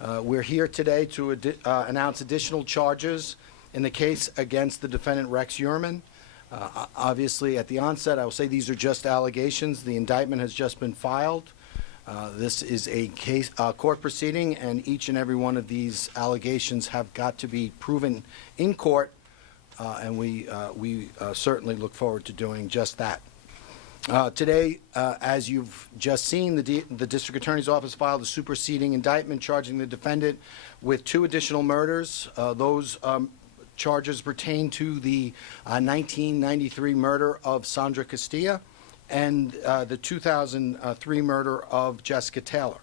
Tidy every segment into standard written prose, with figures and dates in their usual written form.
We're here today to announce additional charges in the case against the defendant Rex Heuermann. Obviously, at the onset, I will say these are just allegations. The indictment has just been filed. This is a case, court proceeding, and each and every one of these allegations have got to be proven in court, and we certainly look forward to doing just that. Today, as you've just seen, the District Attorney's Office filed a superseding indictment charging the defendant with 2 additional murders. Those charges pertain to the 1993 murder of Sandra Castilla and the 2003 murder of Jessica Taylor.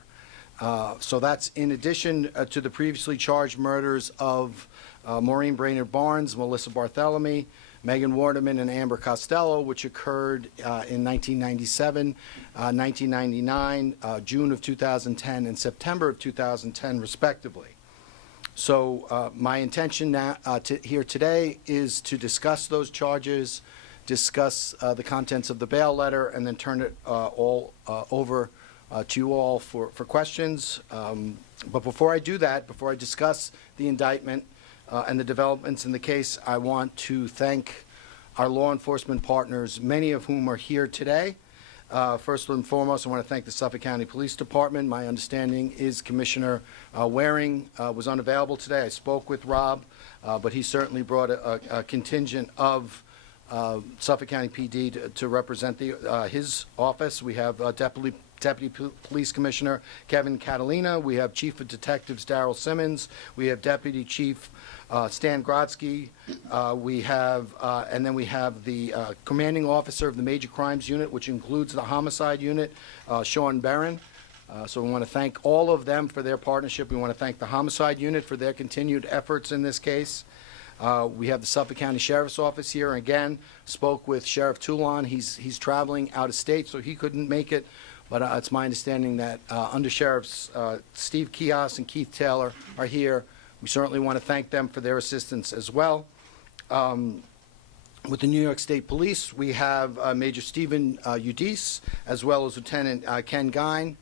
So that's in addition to the previously charged murders of Maureen Brainerd Barnes, Melissa Bartholomew, Megan Waterman, and Amber Costello, which occurred in 1997, 1999, June of 2010, and September of 2010, respectively. So my intention now, here today is to discuss those charges, discuss the contents of the bail letter, and then turn it all over to you all for questions. But before I do that, before I discuss the indictment and the developments in the case, I want to thank our law enforcement partners, many of whom are here today. First and foremost, I want to thank the Suffolk County Police Department. My understanding is Commissioner Waring was unavailable today. I spoke with Rob, but he certainly brought a contingent of Suffolk County PD to represent his office. We have Deputy Police Commissioner Kevin Catalina. We have Chief of Detectives Daryl Simmons. We have Deputy Chief Stan Grodsky. And then we have the Commanding Officer of the Major Crimes Unit, which includes the Homicide Unit, Sean Barron. So we want to thank all of them for their partnership. We want to thank the Homicide Unit for their continued efforts in this case. We have the Suffolk County Sheriff's Office here. Again, spoke with Sheriff Toulon. He's traveling out of state, so he couldn't make it. But it's my understanding that Under Sheriffs Steve Kios and Keith Taylor are here. We certainly want to thank them for their assistance as well. With the New York State Police, we have Major Stephen Udis, as well as Lieutenant Ken Gine.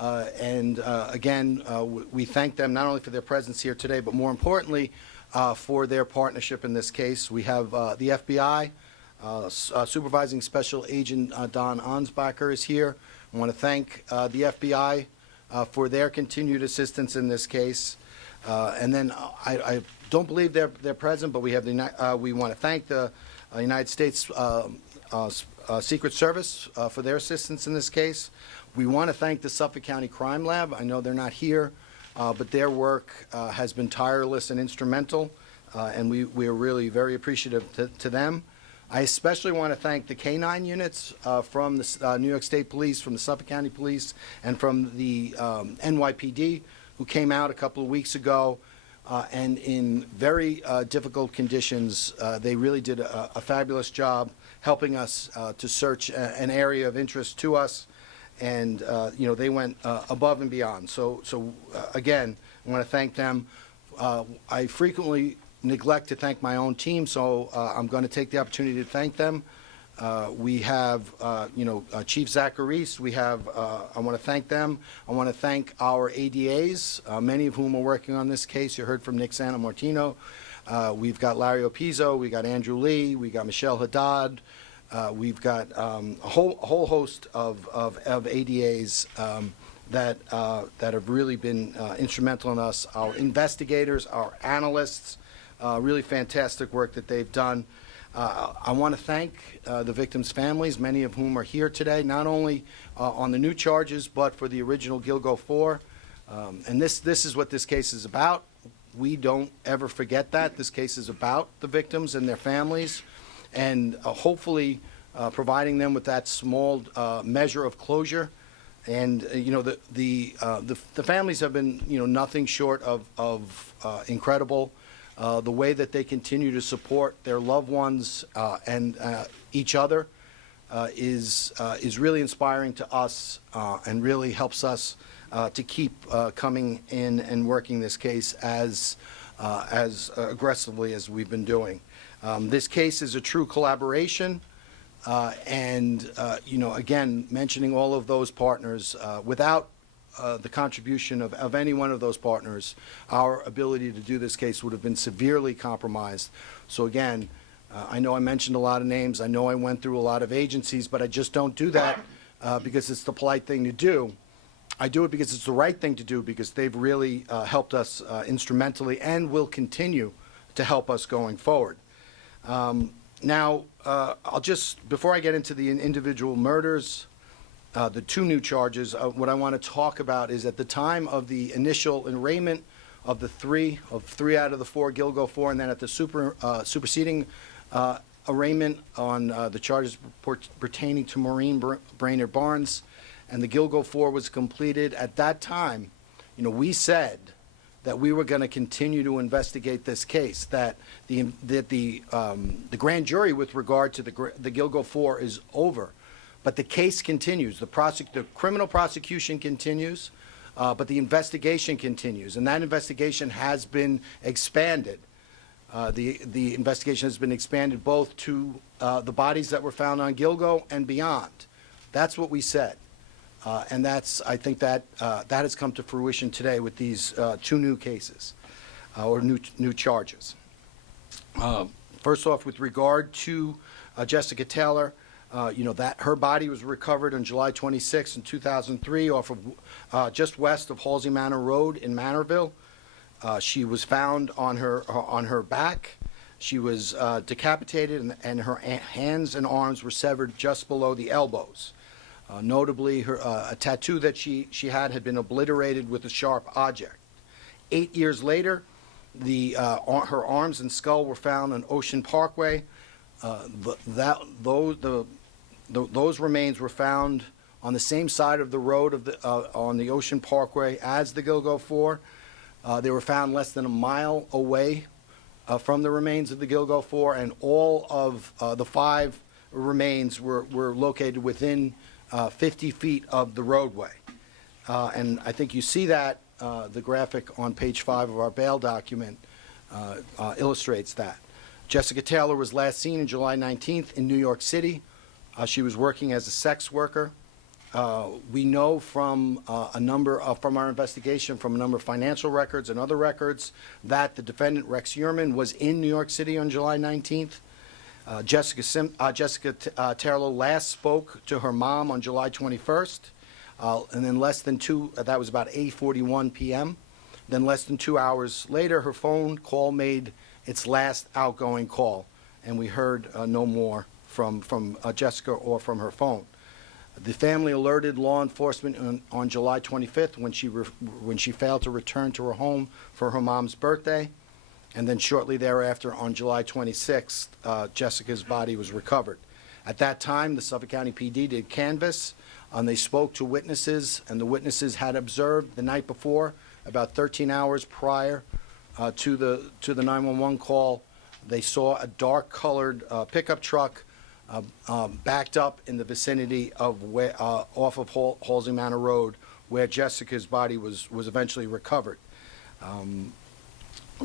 Again, we thank them not only for their presence here today, but more importantly, for their partnership in this case. We have the FBI, Supervising Special Agent Don Ansbacher is here. I want to thank the FBI for their continued assistance in this case. And then I don't believe they're present, but we have we want to thank the United States Secret Service for their assistance in this case. We want to thank the Suffolk County Crime Lab. I know they're not here, but their work has been tireless and instrumental, and we are really very appreciative to them. I especially want to thank the K-9 units from the New York State Police, from the Suffolk County Police, and from the NYPD, who came out a couple of weeks ago, and in very difficult conditions, they really did a fabulous job helping us to search an area of interest to us, and they went above and beyond. So again, I want to thank them. I frequently neglect to thank my own team, so I'm going to take the opportunity to thank them. We have, Chief Zacharis. We have, I want to thank them. I want to thank our ADAs, many of whom are working on this case. You heard from Nick Santamartino. We've got Larry Opizzo. We got Andrew Lee. We got Michelle Haddad. We've got a whole host of ADAs that have really been instrumental in us. Our investigators, our analysts, really fantastic work that they've done. I want to thank the victims' families, many of whom are here today, not only on the new charges, but for the original Gilgo 4. And this is what this case is about. We don't ever forget that. This case is about the victims and their families, and hopefully providing them with that small measure of closure. And the families have been nothing short of incredible. The way that they continue to support their loved ones and each other is really inspiring to us and really helps us to keep coming in and working this case as aggressively as we've been doing. This case is a true collaboration, and again, mentioning all of those partners, without the contribution of any one of those partners, our ability to do this case would have been severely compromised. So again, I know I mentioned a lot of names. I know I went through a lot of agencies, but I just don't do that because it's the polite thing to do. I do it because it's the right thing to do, because they've really helped us instrumentally and will continue to help us going forward. Now, I'll just, before I get into the individual murders, the two new charges, what I want to talk about is at the time of the initial arraignment of three out of the four Gilgo 4, and then at the superseding arraignment on the charges pertaining to Maureen Brainerd Barnes, and the Gilgo 4 was completed. At that time, we said that we were going to continue to investigate this case, that the grand jury with regard to the Gilgo 4 is over, but the case continues. The criminal prosecution continues, but the investigation continues, and that investigation has been expanded. The investigation has been expanded both to the bodies that were found on Gilgo and beyond. That's what we said. And I think that has come to fruition today with these two new cases, or new charges. First off, with regard to Jessica Taylor, that her body was recovered on July 26 in 2003 off of just west of Halsey Manor Road in Manorville. She was found on her back. She was decapitated, and her hands and arms were severed just below the elbows. Notably, a tattoo that she had been obliterated with a sharp object. 8 years later, her arms and skull were found on Ocean Parkway. Those remains were found on the same side of the road on the Ocean Parkway as the Gilgo 4. They were found less than a mile away from the remains of the Gilgo 4, and all of the 5 remains were located within 50 feet of the roadway. And I think you see that the graphic on page 5 of our bail document illustrates that. Jessica Taylor was last seen on July 19th in New York City. She was working as a sex worker. We know from from our investigation, from a number of financial records and other records, that the defendant, Rex Heuermann, was in New York City on July 19th. Jessica Taylor last spoke to her mom on July 21st, and then that was about 8:41 p.m. Then less than 2 hours later, her phone call made its last outgoing call, and we heard no more from Jessica or from her phone. The family alerted law enforcement on July 25th when she failed to return to her home for her mom's birthday. And then shortly thereafter, on July 26th, Jessica's body was recovered. At that time, the Suffolk County PD did canvass, and they spoke to witnesses, and the witnesses had observed the night before, about 13 hours prior to the 911 call, they saw a dark-colored pickup truck backed up in the vicinity of off of Halsey Manor Road, where Jessica's body was eventually recovered.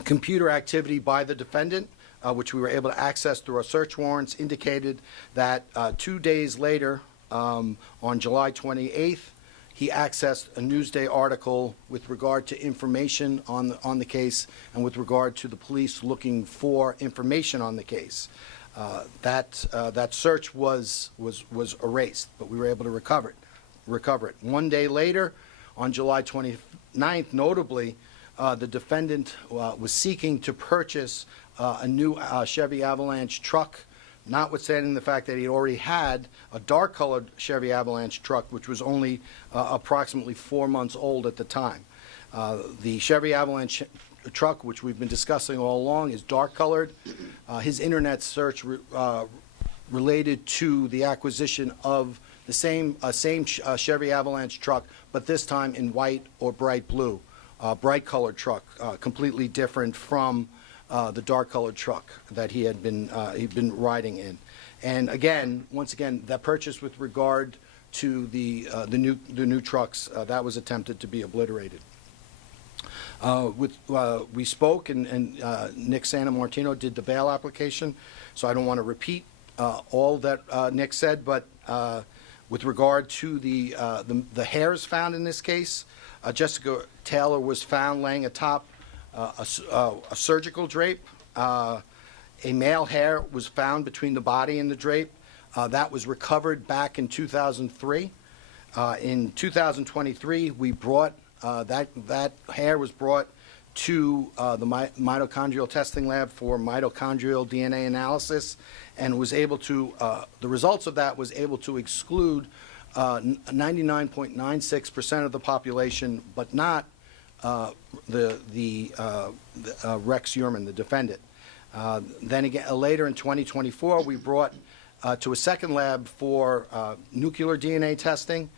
Computer activity by the defendant, which we were able to access through our search warrants, indicated that 2 days later, on July 28th, he accessed a Newsday article with regard to information on the case and with regard to the police looking for information on the case. That search was erased, but we were able to recover it. 1 day later, on July 29th, notably, the defendant was seeking to purchase a new Chevy Avalanche truck, notwithstanding the fact that he already had a dark-colored Chevy Avalanche truck, which was only approximately 4 months old at the time. The Chevy Avalanche truck, which we've been discussing all along, is dark-colored. His internet search related to the acquisition of the same Chevy Avalanche truck, but this time in white or bright blue. Bright-colored truck, completely different from the dark-colored truck that he'd been riding in. And once again, that purchase with regard to the new trucks, that was attempted to be obliterated. We spoke, and Nick Santamartino did the bail application, so I don't want to repeat all that Nick said, but With regard to the hairs found in this case, Jessica Taylor was found laying atop a surgical drape. A male hair was found between the body and the drape. That was recovered back in 2003. In 2023, we brought that hair was brought to the mitochondrial testing lab for mitochondrial DNA analysis, and was able to, the results of that was able to exclude 99.96% of the population, but not Rex Heuermann, the defendant. Then again, later in 2024, we brought to a second lab for nuclear DNA testing.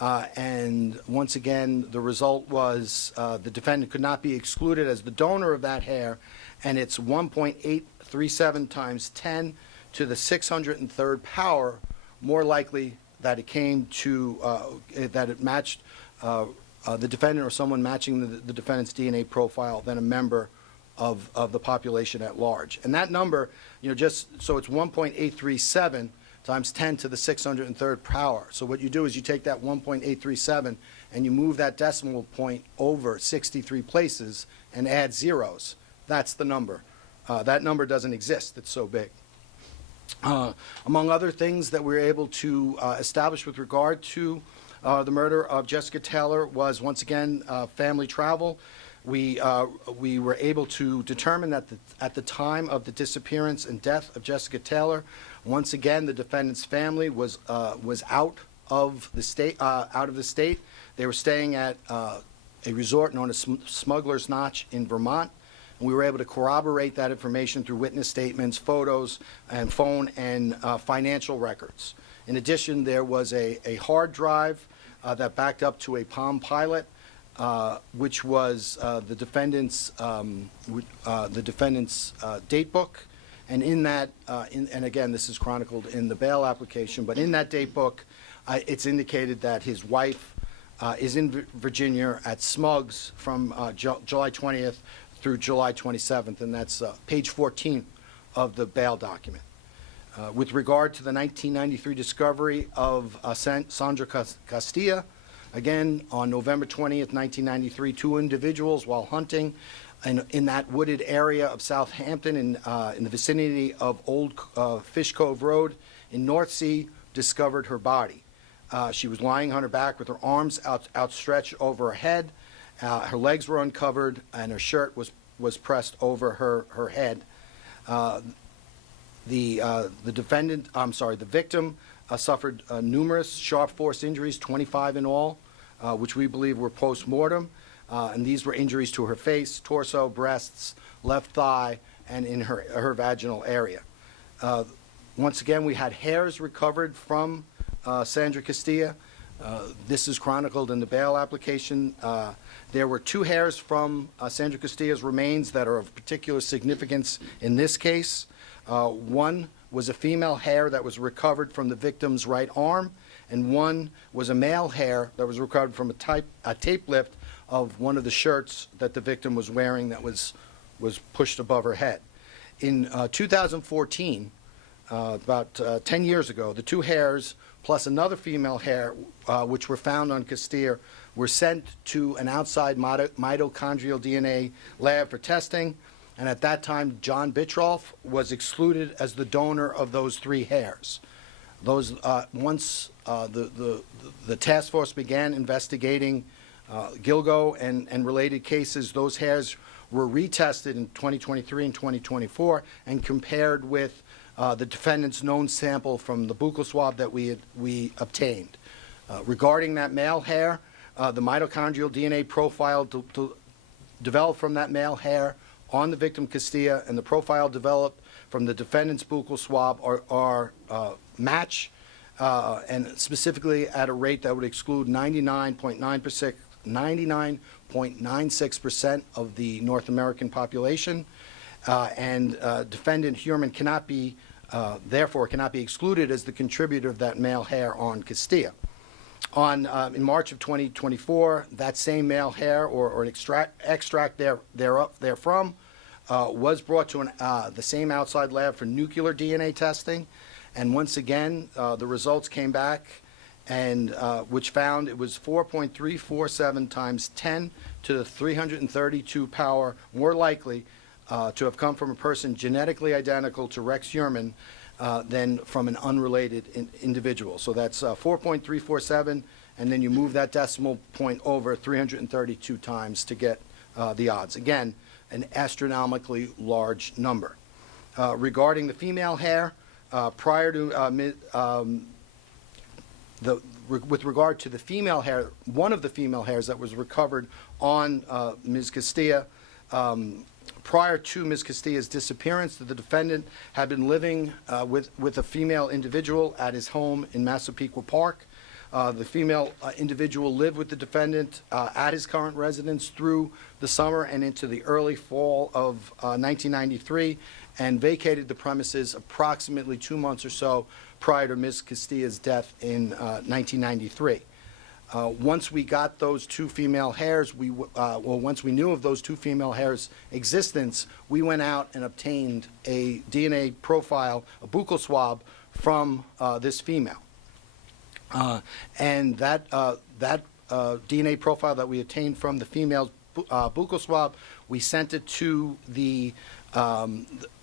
And once again, the result was the defendant could not be excluded as the donor of that hair, and it's 1.837 times 10 to the 603rd power more likely that it came to, that it matched the defendant or someone matching the defendant's DNA profile than a member of the population at large. And that number, just so it's 1.837 times 10 to the 603rd power. So what you do is you take that 1.837 and you move that decimal point over 63 places and add zeros. That's the number. That number doesn't exist. It's so big. Among other things that we were able to establish with regard to the murder of Jessica Taylor was, once again, family travel. We were able to determine that at the time of the disappearance and death of Jessica Taylor, once again, the defendant's family was out of the state. They were staying at a resort known as Smuggler's Notch in Vermont. And we were able to corroborate that information through witness statements, photos, and phone and financial records. In addition, there was a hard drive that backed up to a Palm Pilot, which was the defendant's date book. And in that, and again, this is chronicled in the bail application, but in that date book, it's indicated that his wife is in Virginia at Smugs from July 20th through July 27th, and that's page 14 of the bail document. With regard to the 1993 discovery of Sandra Castilla, again, on November 20th, 1993, two individuals, while hunting in that wooded area of Southampton in the vicinity of Old Fish Cove Road in North Sea, discovered her body. She was lying on her back with her arms outstretched over her head. Her legs were uncovered, and her shirt was pressed over her head. The victim suffered numerous sharp force injuries, 25 in all, which we believe were post-mortem. And these were injuries to her face, torso, breasts, left thigh, and in her vaginal area. Once again, we had hairs recovered from Sandra Castilla. This is chronicled in the bail application. There were two hairs from Sandra Castilla's remains that are of particular significance in this case. One was a female hair that was recovered from the victim's right arm, and one was a male hair that was recovered from a tape lift of one of the shirts that the victim was wearing that was pushed above her head. In 2014, about 10 years ago, the two hairs plus another female hair, which were found on Castilla, were sent to an outside mitochondrial DNA lab for testing. And at that time, John Bitroff was excluded as the donor of those three hairs. Once the task force began investigating Gilgo and related cases, those hairs were retested in 2023 and 2024 and compared with the defendant's known sample from the buccal swab that we obtained. Regarding that male hair, the mitochondrial DNA profile developed from that male hair on the victim Castilla and the profile developed from the defendant's buccal swab are match, and specifically at a rate that would exclude 99.96% of the North American population, and defendant Heuermann cannot be, therefore cannot be excluded as the contributor of that male hair on Castilla. In March of 2024, that same male hair or an extract therefrom was brought to the same outside lab for nuclear DNA testing, and once again the results came back and which found it was 4.347 times 10 to the 332 power more likely to have come from a person genetically identical to Rex Heuermann than from an unrelated individual. So that's 4.347, and then you move that decimal point over 332 times to get the odds. Again, an astronomically large number. Regarding the female hair, prior to with regard to the female hair, one of the female hairs that was recovered on Ms. Castilla, prior to Ms. Castilla's disappearance, the defendant had been living with a female individual at his home in Massapequa Park. The female individual lived with the defendant at his current residence through the summer and into the early fall of 1993, and vacated the premises approximately 2 months or so prior to Ms. Castilla's death in 1993. Once we got those two female hairs, once we knew of those two female hairs' existence, we went out and obtained a DNA profile, a buccal swab, from this female. And that DNA profile that we obtained from the female's buccal swab, we sent it to the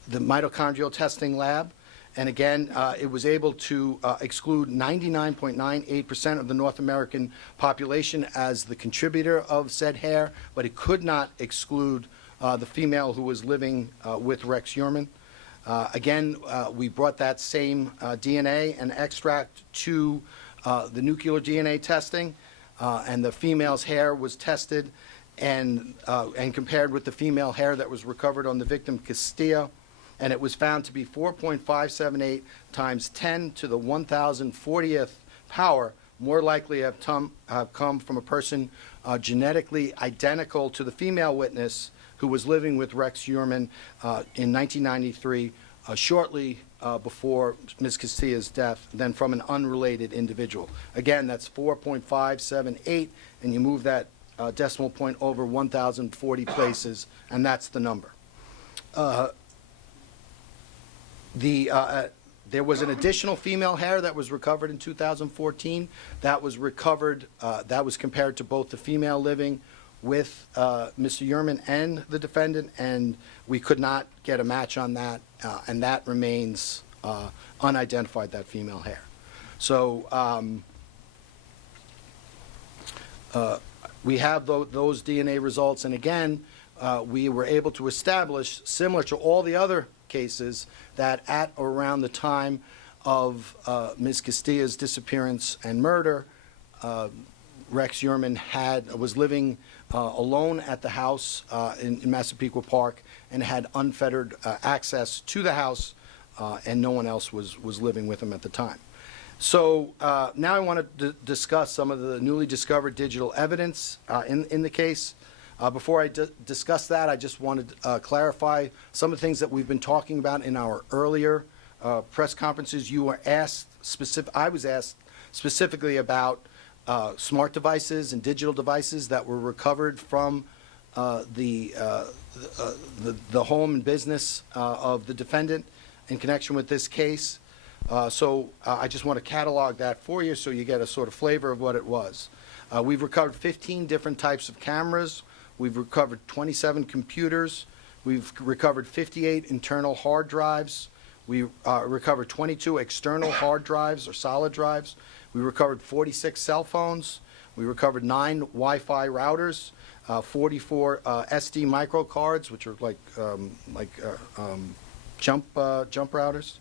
mitochondrial testing lab. And again, it was able to exclude 99.98% of the North American population as the contributor of said hair, but it could not exclude the female who was living with Rex Heuermann. Again, we brought that same DNA and extract to the nuclear DNA testing, and the female's hair was tested and compared with the female hair that was recovered on the victim Castilla, and it was found to be 4.578 times 10 to the 1,040th power more likely have come from a person genetically identical to the female witness who was living with Rex Heuermann in 1993, shortly before Ms. Castilla's death, than from an unrelated individual. Again, that's 4.578, and you move that decimal point over 1,040 places, and that's the number. There was an additional female hair that was recovered in 2014. That was recovered, that was compared to both the female living with Mr. Heuermann and the defendant, and we could not get a match on that, and that remains unidentified, that female hair. So we have those DNA results, and again, we were able to establish, similar to all the other cases, that at or around the time of Ms. Castilla's disappearance and murder, Rex Heuermann was living alone at the house in Massapequa Park and had unfettered access to the house, and no one else was living with him at the time. So now I want to discuss some of the newly discovered digital evidence in the case. Before I discuss that, I just wanted to clarify some of the things that we've been talking about in our earlier press conferences. You were asked I was asked specifically about smart devices and digital devices that were recovered from the home and business of the defendant in connection with this case. So I just want to catalog that for you so you get a sort of flavor of what it was. We've recovered 15 different types of cameras. We've recovered 27 computers. We've recovered 58 internal hard drives. We recovered 22 external hard drives or solid drives. We recovered 46 cell phones. We recovered 9 Wi-Fi routers, 44 SD micro cards, which are like jump routers,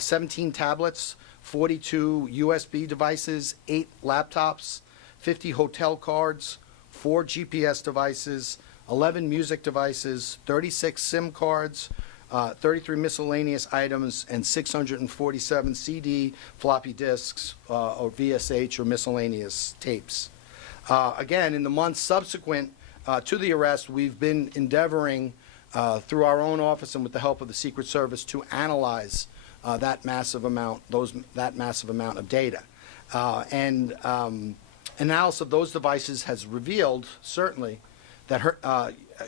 17 tablets, 42 USB devices, 8 laptops, 50 hotel cards, 4 GPS devices, 11 music devices, 36 SIM cards, 33 miscellaneous items, and 647 CD, floppy disks, or VSH or miscellaneous tapes. Again, in the months subsequent to the arrest, we've been endeavoring through our own office and with the help of the Secret Service to analyze that massive amount of data. Analysis of those devices has revealed, certainly, that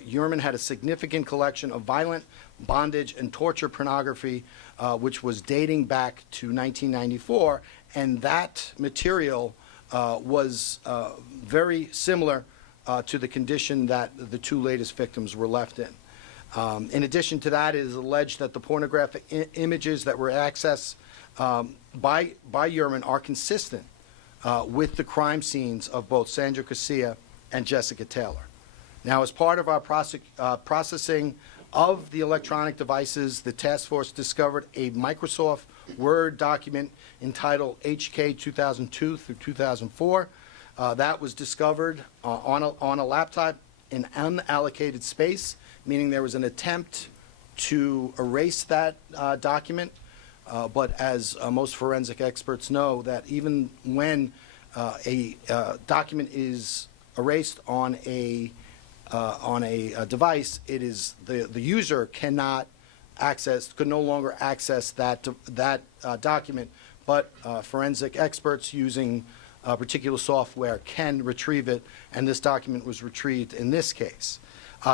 Heuermann had a significant collection of violent, bondage, and torture pornography, which was dating back to 1994, and that material was very similar to the condition that the two latest victims were left in. In addition to that, it is alleged that the pornographic images that were accessed by Heuermann are consistent with the crime scenes of both Sandra Castilla and Jessica Taylor. Now, as part of our processing of the electronic devices, the task force discovered a Microsoft Word document entitled HK 2002 through 2004. That was discovered on a laptop in unallocated space, meaning there was an attempt to erase that document. But as most forensic experts know, that even when a document is erased on a device, it is the user could no longer access that document, but forensic experts using particular software can retrieve it, and this document was retrieved in this case.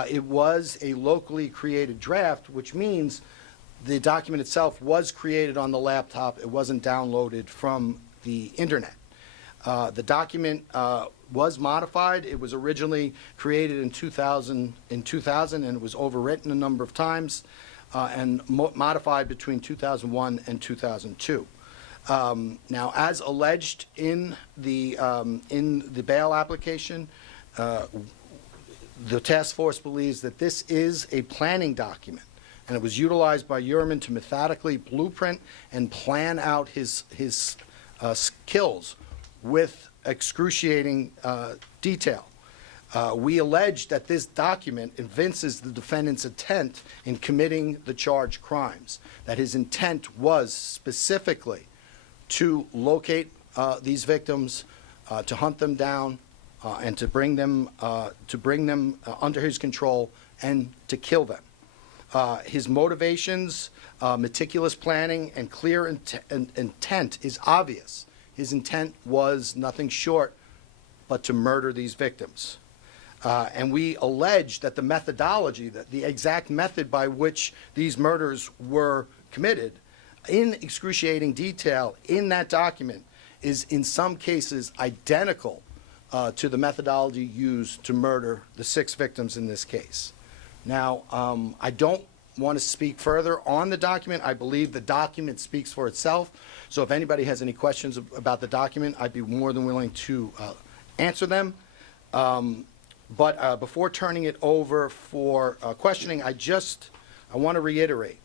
It was a locally created draft, which means the document itself was created on the laptop. It wasn't downloaded from the internet. The document was modified. It was originally created in 2000, and it was overwritten a number of times and modified between 2001 and 2002. Now, as alleged in the bail application, the task force believes that this is a planning document, and it was utilized by Heuermann to methodically blueprint and plan out his kills with excruciating detail. We allege that this document evinces the defendant's intent in committing the charged crimes, that his intent was specifically to locate these victims, to hunt them down, and to bring them under his control and to kill them. His motivations, meticulous planning, and clear intent is obvious. His intent was nothing short but to murder these victims. And we allege that the methodology, that the exact method by which these murders were committed, in excruciating detail in that document, is in some cases identical to the methodology used to murder the 6 victims in this case. Now, I don't want to speak further on the document. I believe the document speaks for itself. So if anybody has any questions about the document, I'd be more than willing to answer them. But before turning it over for questioning, I want to reiterate,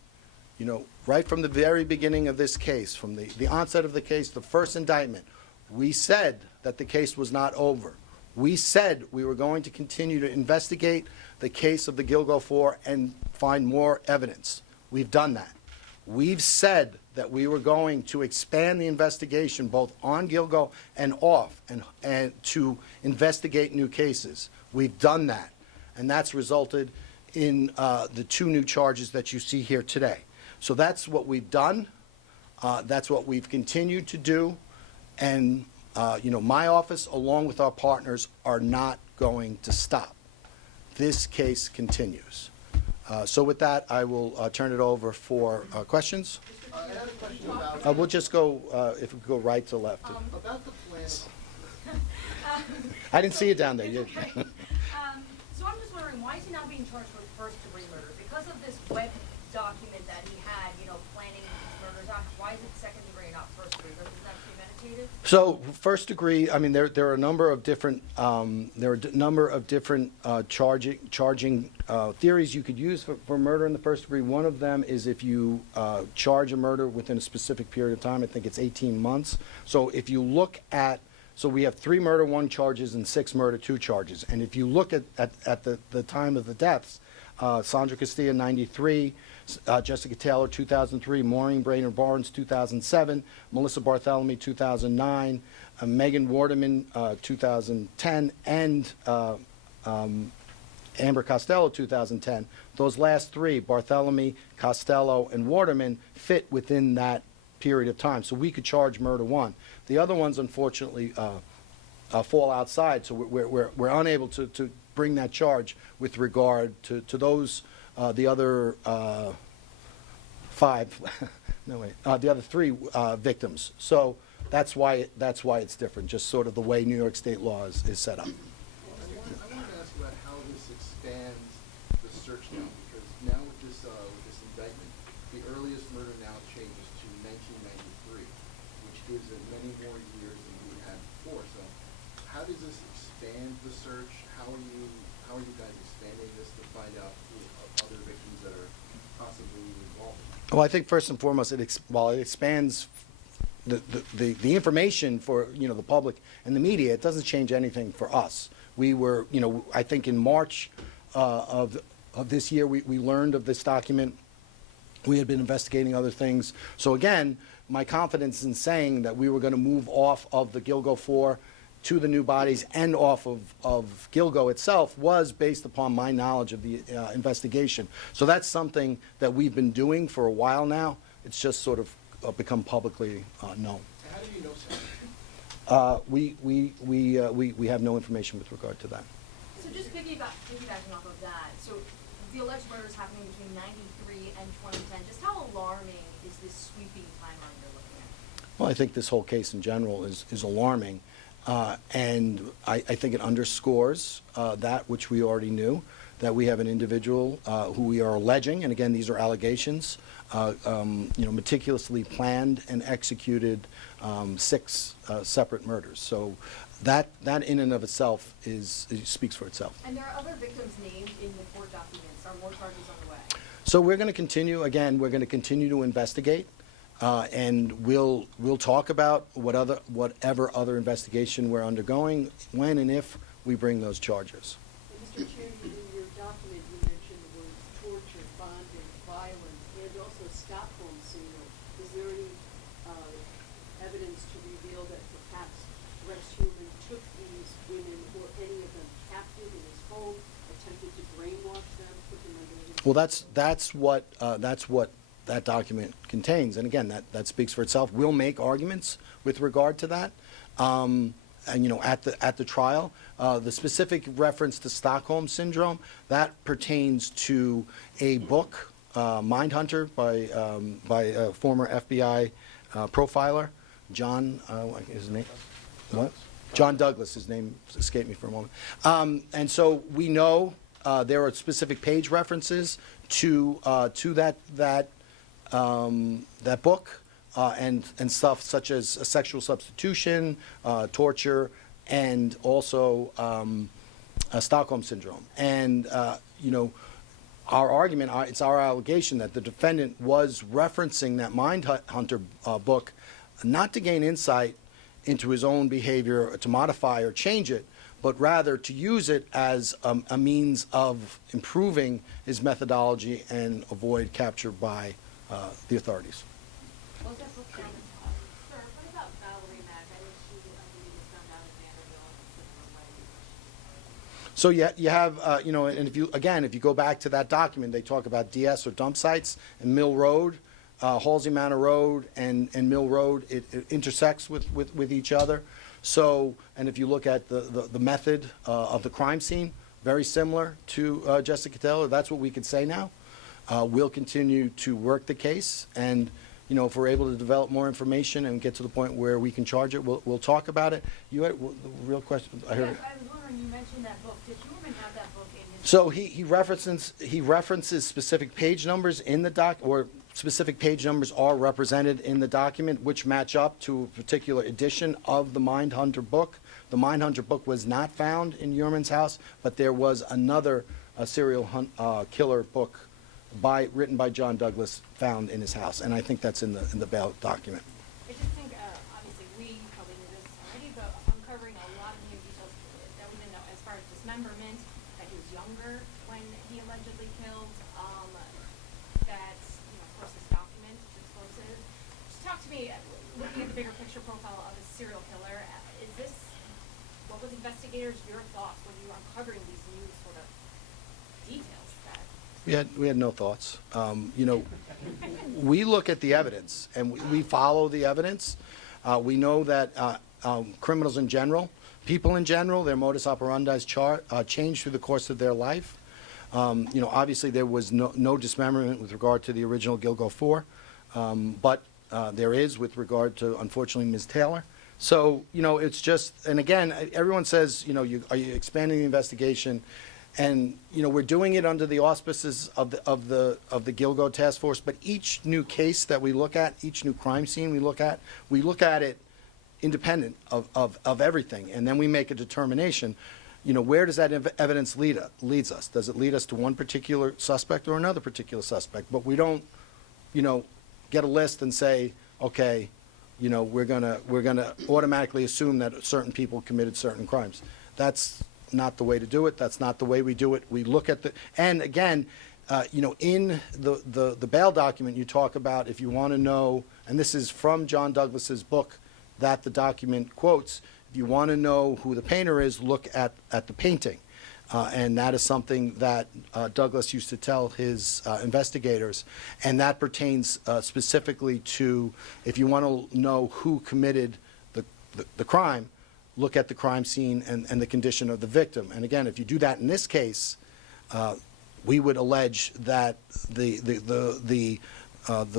right from the very beginning of this case, from the onset of the case, the first indictment, we said that the case was not over. We said we were going to continue to investigate the case of the Gilgo 4 and find more evidence. We've done that. We've said that we were going to expand the investigation both on Gilgo and off, and to investigate new cases. We've done that, and that's resulted in the 2 new charges that you see here today. So that's what we've done. That's what we've continued to do, and my office, along with our partners, are not going to stop. This case continues. So with that, I will turn it over for questions. I had a question about... We'll just go, if we go right to left. about the plan. I didn't see you down there. So I'm just wondering, why is he not being charged with first-degree murder? Because of this web document that he had, planning these murders out, why is it second-degree and not first-degree? Isn't that premeditated? So first degree, I mean, there are a number of different charging theories you could use for murder in the first degree. One of them is if you charge a murder within a specific period of time. I think it's 18 months. So if you look at, so we have 3 murder 1 charges and 6 murder 2 charges. And if you look at the time of the deaths, Sandra Castilla, 93, Jessica Taylor, 2003, Maureen Brainerd Barnes, 2007, Melissa Bartholomew, 2009, Megan Waterman, 2010, and Amber Costello, 2010. Those last 3, Bartholomew, Costello, and Waterman, fit within that period of time. So we could charge murder 1. The other ones, unfortunately, fall outside, so we're unable to bring that charge with regard to those, the other five, no wait, the other three victims. So that's why it's different, just sort of the way New York State law is set up. I wanted to ask about how this expands the search now, because now with this indictment, the earliest murder now changes to 1993, which gives it many more years than we had before. So how does this expand the search? How are you guys expanding this to find out who other victims that are possibly involved? Well, I think first and foremost, while it expands the information for, you know, the public and the media, it doesn't change anything for us. We were, you know, I think in March of this year, we learned of this document. We had been investigating other things. So again, my confidence in saying that we were going to move off of the Gilgo 4 to the new bodies and off of Gilgo itself was based upon my knowledge of the investigation. So that's something that we've been doing for a while now. It's just sort of become publicly known. How do you know something? We have no information with regard to that. So just piggybacking off of that, so the alleged murders happening between 93 and 2010, just how alarming is this sweeping timeline you're looking at? Well, I think this whole case in general is alarming. And I think it underscores that which we already knew, that we have an individual who we are alleging, and again, these are allegations, meticulously planned and executed 6 separate murders. So that in and of itself speaks for itself. And there are other victims named in the court documents. Are more charges on the way? So we're going to continue, again, we're going to continue to investigate. And we'll talk about whatever other investigation we're undergoing when and if we bring those charges. Mr. Tierney, in your document, you mentioned the words torture, bondage, violence, and also Stockholm syndrome. Is there any evidence to reveal that perhaps Rex Heuermann took these women or any of them captive in his home, attempted to brainwash them, put them under his... Well, that's what that document contains, and again, that speaks for itself. We'll make arguments with regard to that, and at the trial. The specific reference to Stockholm syndrome, that pertains to a book, Mindhunter, by a former FBI profiler, John. His name, what? John Douglas. His name escaped me for a moment. And so we know there are specific page references to that book and stuff such as sexual substitution, torture, and also Stockholm syndrome. And our argument, it's our allegation that the defendant was referencing that Mindhunter book not to gain insight into his own behavior, or to modify or change it, but rather to use it as a means of improving his methodology and avoid capture by the authorities. What was that book called? Sir, what about Valerie Mack? I believe was found out at Vanderbilt. So you have, and if you go back to that document, they talk about DS or dump sites and Mill Road, Halsey Manor Road and Mill Road. It intersects with each other. So, and if you look at the method of the crime scene, very similar to Jessica Taylor. That's what we could say now. We'll continue to work the case, and if we're able to develop more information and get to the point where we can charge it, we'll talk about it. You had the real question. I heard. Yes, I was wondering. You mentioned that book. Did Heuermann have that book in his? So he references specific page numbers in the doc, or specific page numbers are represented in the document, which match up to a particular edition of the Mindhunter book. The Mindhunter book was not found in Heuermann's house, but there was another serial killer book written by John Douglas found in his house, and I think that's in the bail document. I just think, obviously, we probably knew this already, but uncovering a lot of new details that we didn't know as far as dismemberment, that he was younger when he allegedly killed, that's, of course, this document is explosive. Just talk to me, looking at the bigger picture profile of a serial killer, what was investigators, your thoughts when you were uncovering these new sort of details? We had no thoughts. We look at the evidence, and we follow the evidence. We know that criminals in general people in general, their modus operandi changed through the course of their life. Obviously there was no dismemberment with regard to the original Gilgo 4, but there is with regard to, unfortunately, Ms. Taylor. So, it's just, and again, everyone says, are you expanding the investigation? And, we're doing it under the auspices of the Gilgo Task Force, but each new case that we look at, each new crime scene we look at it independent of everything, and then we make a determination, where does that evidence leads us? Does it lead us to one particular suspect or another particular suspect? But we don't, get a list and say, okay, we're gonna automatically assume that certain people committed certain crimes. That's not the way to do it. That's not the way we do it. We look at and again, in the bail document, you talk about if you want to know, and this is from John Douglas's book that the document quotes, if you want to know who the painter is, look at the painting. And that is something that Douglas used to tell his investigators, and that pertains specifically to if you want to know who committed the crime, look at the crime scene and the condition of the victim. And again, if you do that in this case, we would allege that the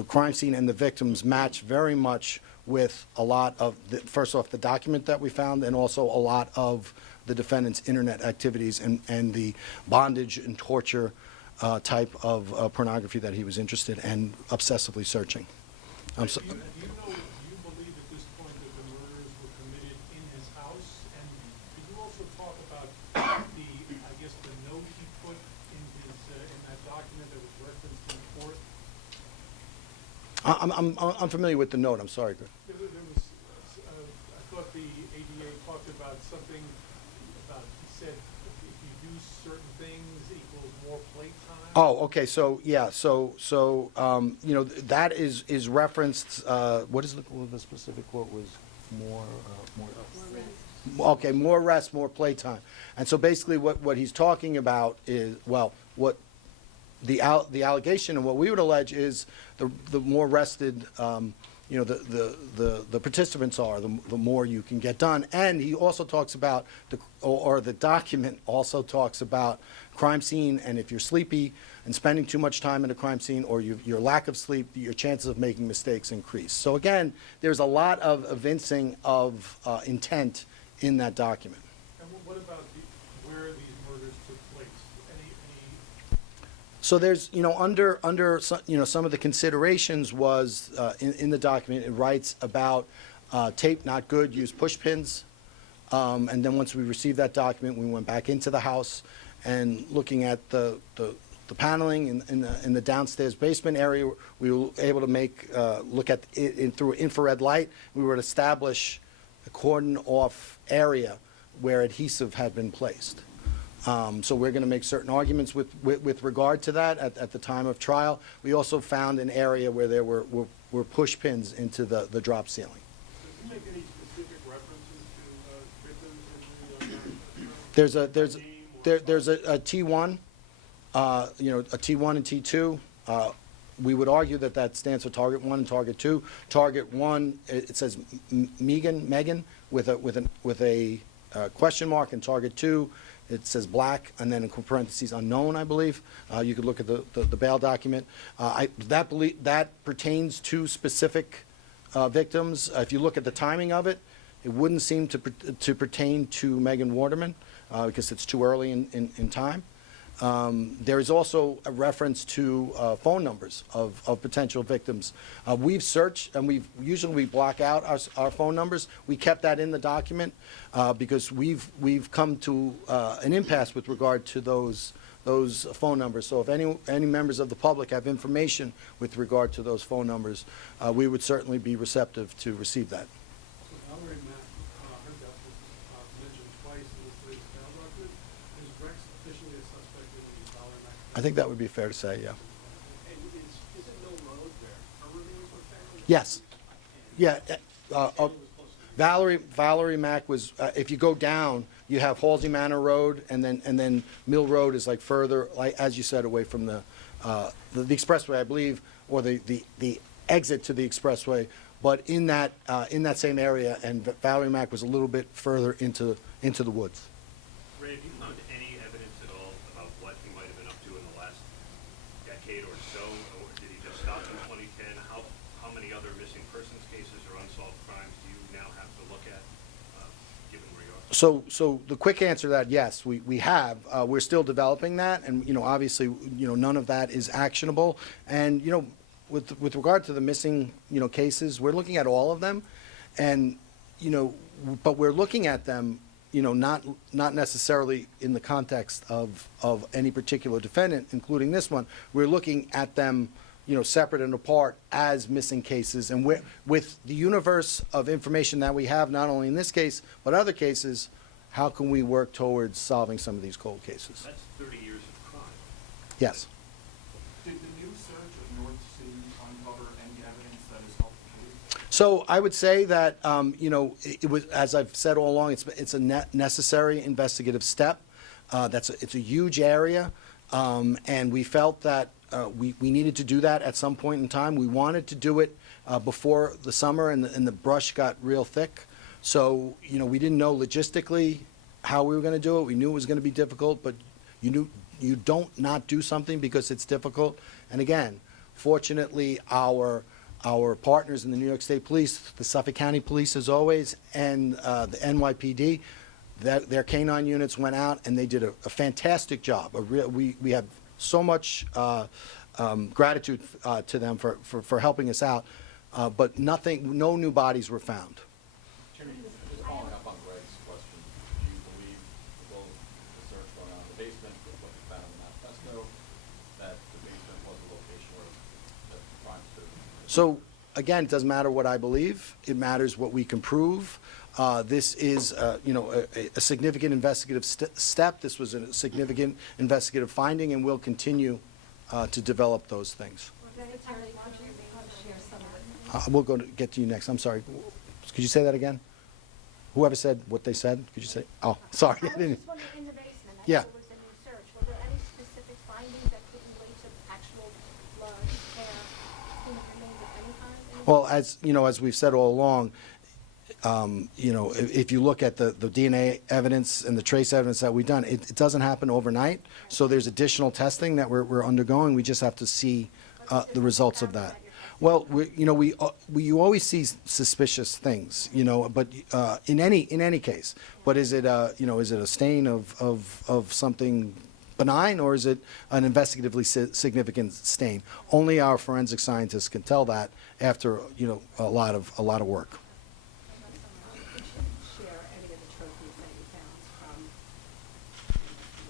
crime scene and the victims match very much with a lot of, first off, the document that we found, and also a lot of the defendant's internet activities and the bondage and torture type of pornography that he was interested and obsessively searching. Do you believe at this point that the murders were committed in his house? And could you also talk about the note he put in that document that was referenced in court? I'm familiar with the note. I'm sorry. There was I thought the ADA talked about something about, he said, if you do certain things equals more playtime. Oh, okay. So yeah. So that is referenced. What is the specific quote was more. Okay, more rest, more playtime. And so basically, what he's talking about is what the allegation and what we would allege is the more rested the participants are, the more you can get done. And he also talks about the document also talks about crime scene, and if you're sleepy and spending too much time in a crime scene, or your lack of sleep, your chances of making mistakes increase. So again, there's a lot of evincing of intent in that document. And what about where these murders took place? So there's, under some of the considerations was in the document, it writes about tape not good, use push pins. And then once we received that document, we went back into the house and looking at the paneling in the downstairs basement area, we were able to look at it through infrared light. We were to establish a cordon off area where adhesive had been placed. So we're going to make certain arguments with regard to that at the time of trial. We also found an area where there were push pins into the drop ceiling. Does he make any specific references to victims in the There's a T1, a T1 and T2. We would argue that stands for Target 1 and Target 2. Target 1, it says Megan with a question mark, and Target 2, it says black, and then in parentheses unknown, I believe. You could look at the bail document. That pertains to specific victims. If you look at the timing of it, it wouldn't seem to pertain to Megan Waterman because it's too early in time. There is also a reference to phone numbers of potential victims. We've searched, and we block out our phone numbers. We kept that in the document because we've come to an impasse with regard to those phone numbers. So if any members of the public have information with regard to those phone numbers, we would certainly be receptive to receive that. So Valerie Mack, her death was mentioned twice in this latest bail document. Is Rex officially a suspect in the Valerie Mack? I think that would be fair to say, yeah. And is it Mill Road where her remains were found? Yes. Yeah. Valerie Mack was. If you go down, you have Halsey Manor Road, and then Mill Road is like further, like as you said, away from the expressway, I believe, or the exit to the expressway. But in that same area, and Valerie Mack was a little bit further into into the woods. Ray, have you found any evidence at all about what he might have been up to in the last decade or so? Or did he just stop in 2010? How many other missing persons cases or unsolved crimes do you now have to look at, given where you are? So the quick answer to that, yes, we have. We're still developing that, and, obviously, none of that is actionable. And, with regard to the missing, cases, we're looking at all of them, and, but we're looking at them, not necessarily in the context of any particular defendant, including this one. We're looking at them, separate and apart as missing cases. And with the universe of information that we have, not only in this case, but other cases, how can we work towards solving some of these cold cases? That's 30 years of crime. Yes. Did the new search of North Sea uncover any evidence that has helped the case? So I would say that, it was, as I've said all along, it's a necessary investigative step. It's a huge area, and we felt that we needed to do that at some point in time. We wanted to do it before the summer, and the brush got real thick. So, we didn't know logistically how we were going to do it. We knew it was going to be difficult, but you don't not do something because it's difficult. And again, fortunately, our partners in the New York State Police, the Suffolk County Police as always, and the NYPD, their canine units went out and they did a fantastic job. We have so much gratitude to them for helping us out, but no new bodies were found. Tierney, just following up on Greg's question, do you believe, both the search going on in the basement with what you found in the manifesto, that the basement was a location where the crime could have been committed? So, again, it doesn't matter what I believe. It matters what we can prove. This is, a significant investigative step. This was a significant investigative finding, and we'll continue to develop those things. We'll get to you next. I'm sorry. Could you say that again? Whoever said what they said, could you say? Oh, sorry. I was just wondering, in the basement, Yeah. there was a new search. Were there any specific findings that could relate to actual blood, hair, human remains of any kind? Well, as we've said all along, if you look at the DNA evidence and the trace evidence that we've done, it doesn't happen overnight. So there's additional testing that we're undergoing. We just have to see the results of that. Well, you always see suspicious things, but in any case. But is it a stain of something benign, or is it an investigatively significant stain? Only our forensic scientists can tell that after a lot of work. Could you share any of the trophies that you found from the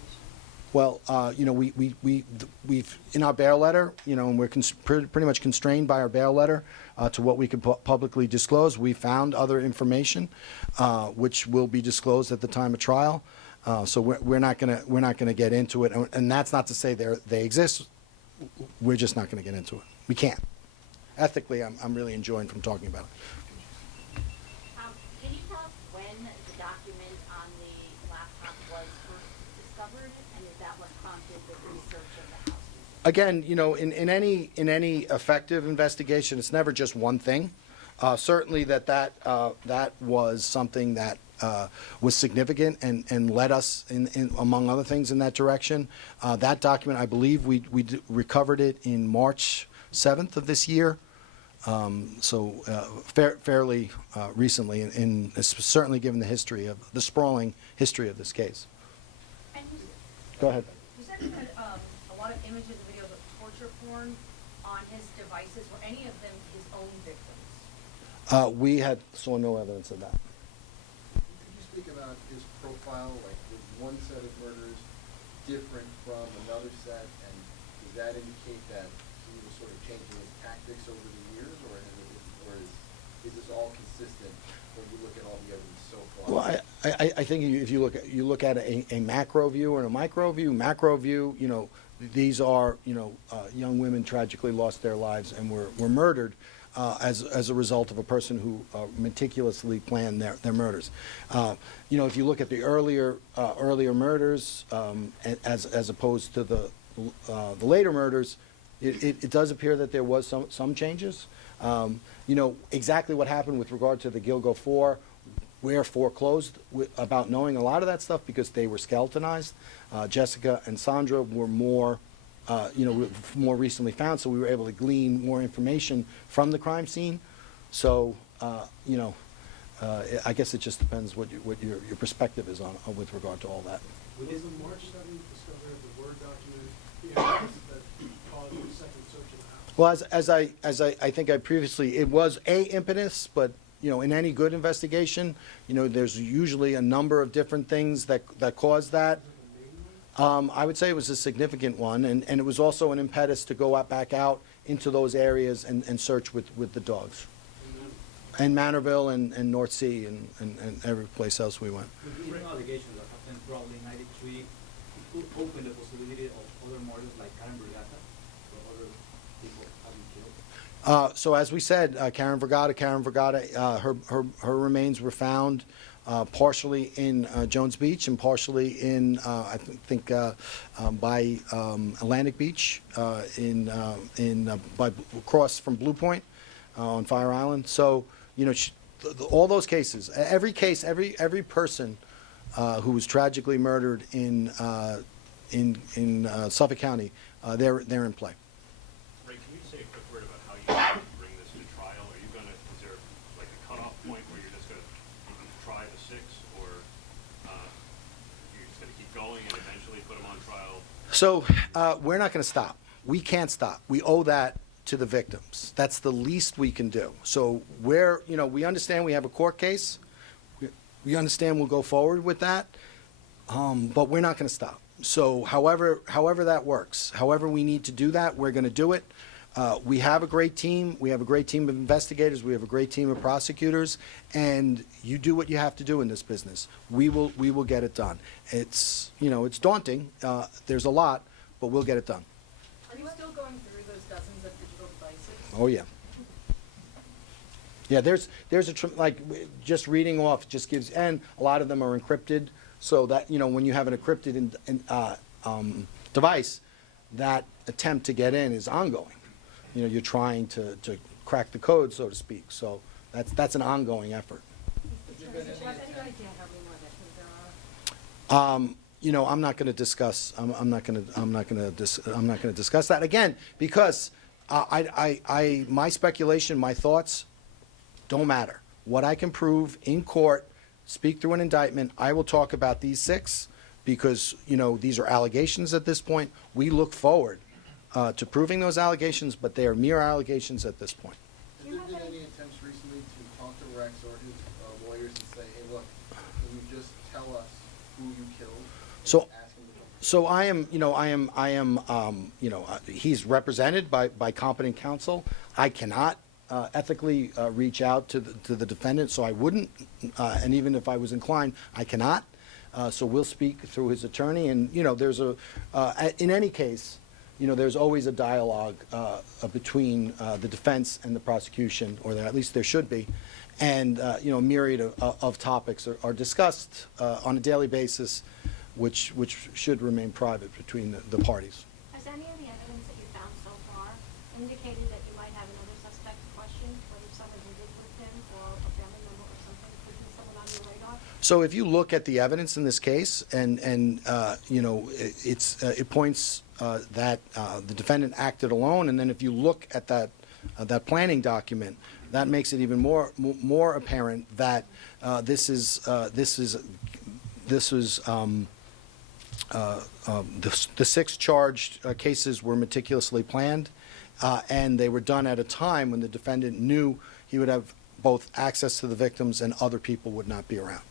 investigation? Well, we've in our bail letter, and we're pretty much constrained by our bail letter to what we can publicly disclose. We found other information, which will be disclosed at the time of trial. So we're not gonna get into it, and that's not to say they exist. We're just not gonna get into it. We can't. Ethically, I'm really enjoying from talking about it. Can you tell us when the document on the laptop was first discovered, and is that what prompted the research of the house? Again, in any effective investigation, it's never just one thing. Certainly that was something that was significant and led us in among other things in that direction. That document, I believe, we recovered it in March 7th of this year. Fairly recently, and certainly given the sprawling history of this case. And Go ahead. you said you had a lot of images and videos of torture porn on his devices. Were any of them his own victims? We saw no evidence of that. Could you speak about his profile, like was one set of murders different from another set, and does that indicate that he was sort of changing his tactics over the years, or is this all consistent when you look at all the evidence so far? Well, I think if you look at a macro view and a micro view, these are young women tragically lost their lives and were murdered as a result of a person who meticulously planned their murders. If you look at the earlier murders as opposed to the later murders, it does appear that there was some changes. Exactly what happened with regard to the Gilgo 4, we're foreclosed about knowing a lot of that stuff because they were skeletonized. Jessica and Sandra were more, more recently found, so we were able to glean more information from the crime scene. So, I guess it just depends what your perspective is on with regard to all that. Was the March 7th discovery of the Word document the evidence that caused the second search of the house? Well, as I think I previously, it was a impetus, but in any good investigation, there's usually a number of different things that cause that. I would say it was a significant one, and it was also an impetus to go back out into those areas and search with the dogs. And Manorville and North Sea and every place else we went. With these new allegations that happened probably in 93, it could open the possibility of other murders like Karen Brigata or other people having killed? So as we said, Karen Vergata, her remains were found partially in Jones Beach and partially in, I think, by Atlantic Beach, by across from Blue Point on Fire Island. So, all those cases, every case, every person who was tragically murdered in Suffolk County, they're in play. Ray, can you say a quick word about how you plan to bring this to trial? Are you is there like a cutoff point where you're just going to try the 6, or you're just going to keep going and eventually put them on trial? So we're not going to stop. We can't stop. We owe that to the victims. That's the least we can do. So we understand we have a court case. We understand we'll go forward with that, but we're not going to stop. So however that works, however we need to do that, we're going to do it. We have a great team. We have a great team of investigators. We have a great team of prosecutors. And you do what you have to do in this business. We will get it done. It's daunting. There's a lot, but we'll get it done. Are you still going through those dozens of digital devices? Oh yeah. Yeah, there's just reading off just gives, and a lot of them are encrypted, so that when you have an encrypted device, that attempt to get in is ongoing. You're trying to crack the code, so to speak. So that's an ongoing effort. I'm not going to discuss. I'm not going to discuss that again because my speculation, my thoughts, don't matter. What I can prove in court, speak through an indictment. I will talk about these 6 because these are allegations at this point. We look forward to proving those allegations, but they are mere allegations at this point. Have there been any attempts recently to talk to Rex or his lawyers and say, hey, look, can you just tell us who you killed? So I am, he's represented by competent counsel. I cannot ethically reach out to the defendant, so I wouldn't, and even if I was inclined, I cannot. So we'll speak through his attorney, and there's in any case, there's always a dialogue between the defense and the prosecution, or at least there should be, and a myriad of topics are discussed on a daily basis, which should remain private between the parties. Has any of the evidence that you found so far indicated that you might have another suspect to question, whether someone who lived with him or a family member or something, could be someone on your radar? So if you look at the evidence in this case, and it points that the defendant acted alone, and then if you look at that planning document, that makes it even more apparent that the 6 charged cases were meticulously planned, and they were done at a time when the defendant knew he would have both access to the victims and other people would not be around.